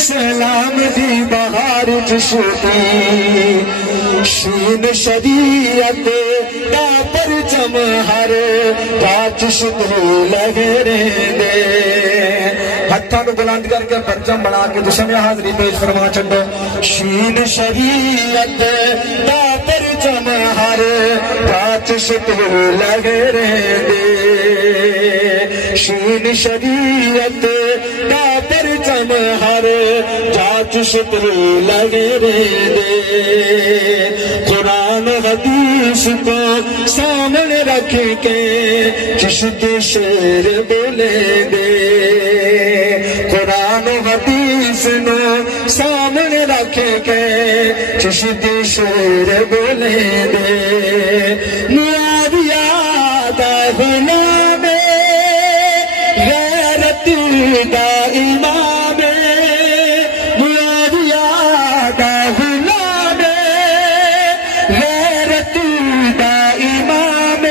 اسلام دی بہار چشتی شین شریعت دا پرچم ہر چشت لگرے دے ہتھاں نو بلند کر کے پرچم بنا کے جشم حاضری پیش فرما چھڈو شین شریعت دا پرچم ہر چشت لگرے دے شین شریعت دا پرچم ہر چشت لگرے دے قرآن حدیث کو سامنے رکھ کے چشت شیر بولے دے قرآن حدیث نو سامنے رکھ کے چشت شیر بولے دے معاویہ دا غلام غیرت دا امام معاویہ دا غلام غیرت دا امام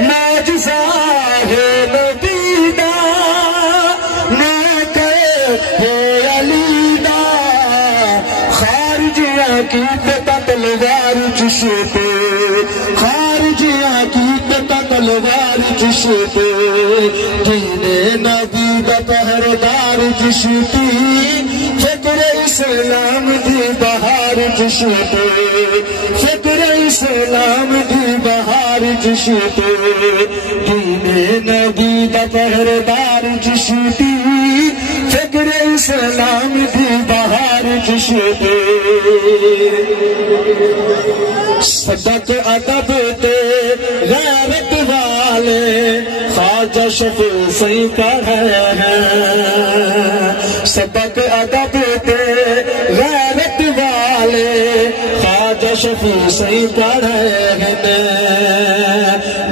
معجزہ ہے نبی دا ناکر ہے علی دا خارجیاں کی پتہ تلوار چشتے خارجیاں کی پتہ تلوار چشتے دین نبی دا پہردار چشتی فکر اسلام دی بہار چشتے فکر اسلام دی بہار چشتے دین نبی دا پہردار چشتی فکر اسلام دی بہار چشتے صدق ادب تے غیرت والے خواجہ شفیع سی پڑھے ہیں سبق ادب تے غیرت والے خواجہ شفیع سی پڑھے ہیں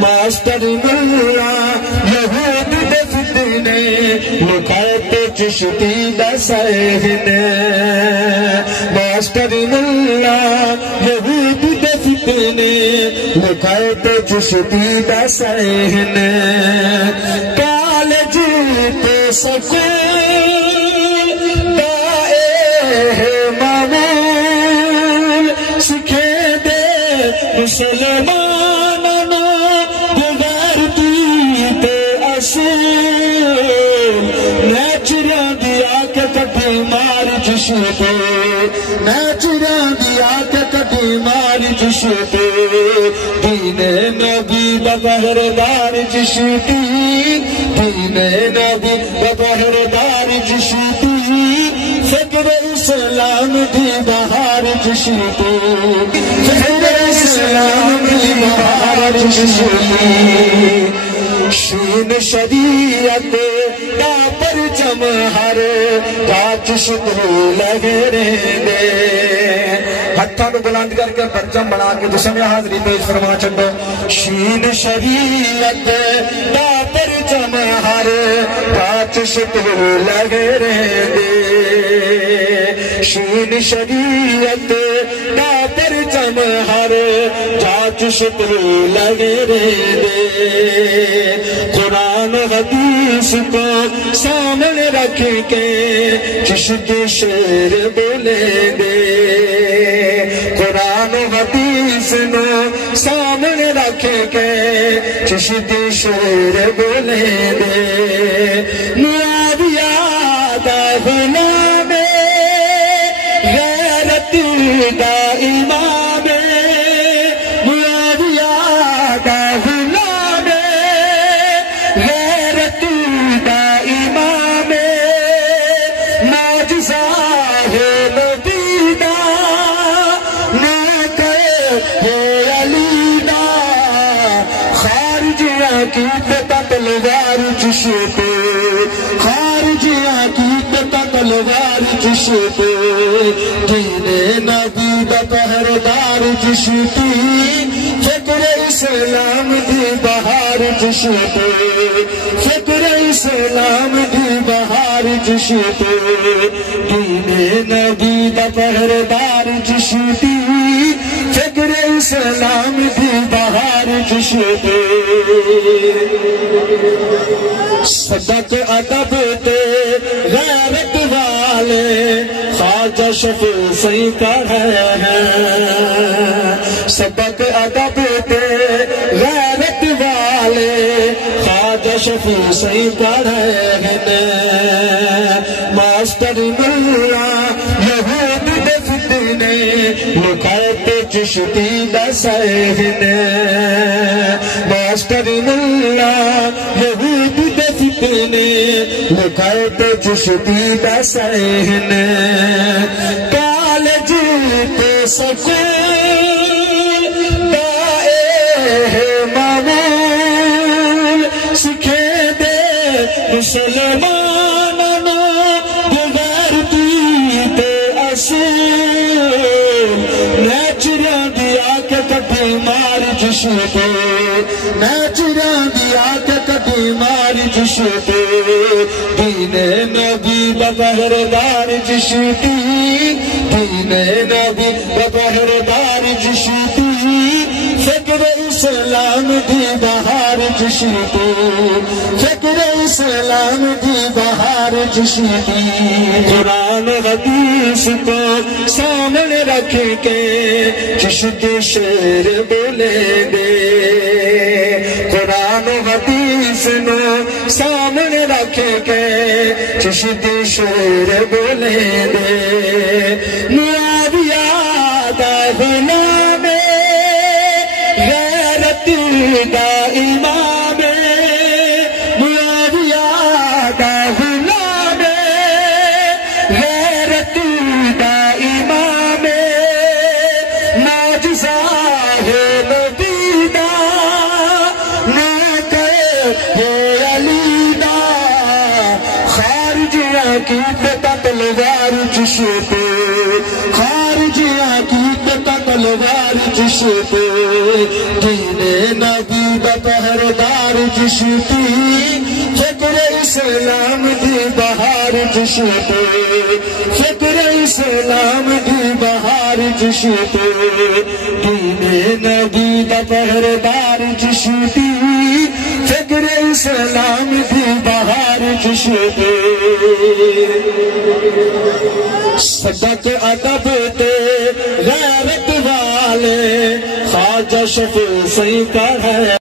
ماسٹر ملا یہود دے فتنے لکھائے چشتی دسائے ہیں ماسٹر ملا یہود دے فتنے لکھائے چشتی دسائے ہیں کالج تے سکول دائے معمول سکھے دے مسلمانوں بغیرتی تے اصول نیچراں دیا کے کٹھی مار چشتے نیچراں دیا کے کٹھی مار چشتے دین نبی دا پہردار چشتی دین نبی دا پہردار چشتی فکر اسلام دی بہار چشتی فکر اسلام دی بہار چشتی شین شریعت دا پرچم ہر چشت لگرے دے ہتھاں نو بلند کر کے پرچم بنا کے جشم حاضری پیش فرما چھڈو شین شریعت دا پرچم ہر چشت لگرے دے شین شریعت دا پرچم ہر چشت لگرے دے قرآن حدیث کو سامنے رکھ کے چشت شیر بولے دے قرآن حدیث نو سامنے رکھ کے چشت شیر بولے دے معاویہ دا غلام غیرت دا امام معاویہ دا غلام غیرت دا امام معجزہ ہے نبی دا ناکر ہے علی دا خارجیاں کی پتہ تلوار چشتے خارجیاں کی پتہ تلوار چشتے دین نبی دا پہردار چشتی فکر اسلام دی بہار چشتے فکر اسلام دی بہار چشتے دین نبی دا پہردار چشتی فکر اسلام دی بہار چشتے صدق ادب تے غیرت والے خواجہ شفیع سی پڑھے ہیں سبق ادب تے غیرت والے خواجہ شفیع سی پڑھے ہیں ماسٹر ملا یہود دے فتنے لکھتے چشتی دسے ہیں ماسٹر ملا یہود دے فتنے لکھتے چشتی دسے ہیں کالج تے سکول دائے معمول سکھے دے مسلمانوں بغیرتی تے اصول نیچراں دی آکے کٹی ماری جشن پہ نیچراں دی آکے کٹی ماری جشن پہ دین نبی بپہردار جشتی دین نبی بپہردار جشتی فکر اسلام دی بہار جشتی فکر اسلام دی بہار جشتی قرآن حدیث کو سامنے رکھ کے چشتی شعر بولیں گے قرآن حدیث نو سامنے رکھ کے چشتی شعر بولیں گے معاویہ دا غلام غیرت دا امام معاویہ دا غلام غیرت دا امام معجزہ ہے نبی دا ناکر ہے علی دا خارجیاں کی پتہ تلوار جشن پہ خارجیاں کی پتہ تلوار جشن پہ دین نبی دا پہردار جشتی فکر اسلام دی بہار جشن پہ فکر اسلام دی بہار جشن پہ دین نبی دا پہردار جشتی فکر اسلام دی بہار جشن پہ صدق ادب تے غیرت والے خواجہ شفیع سی پڑھے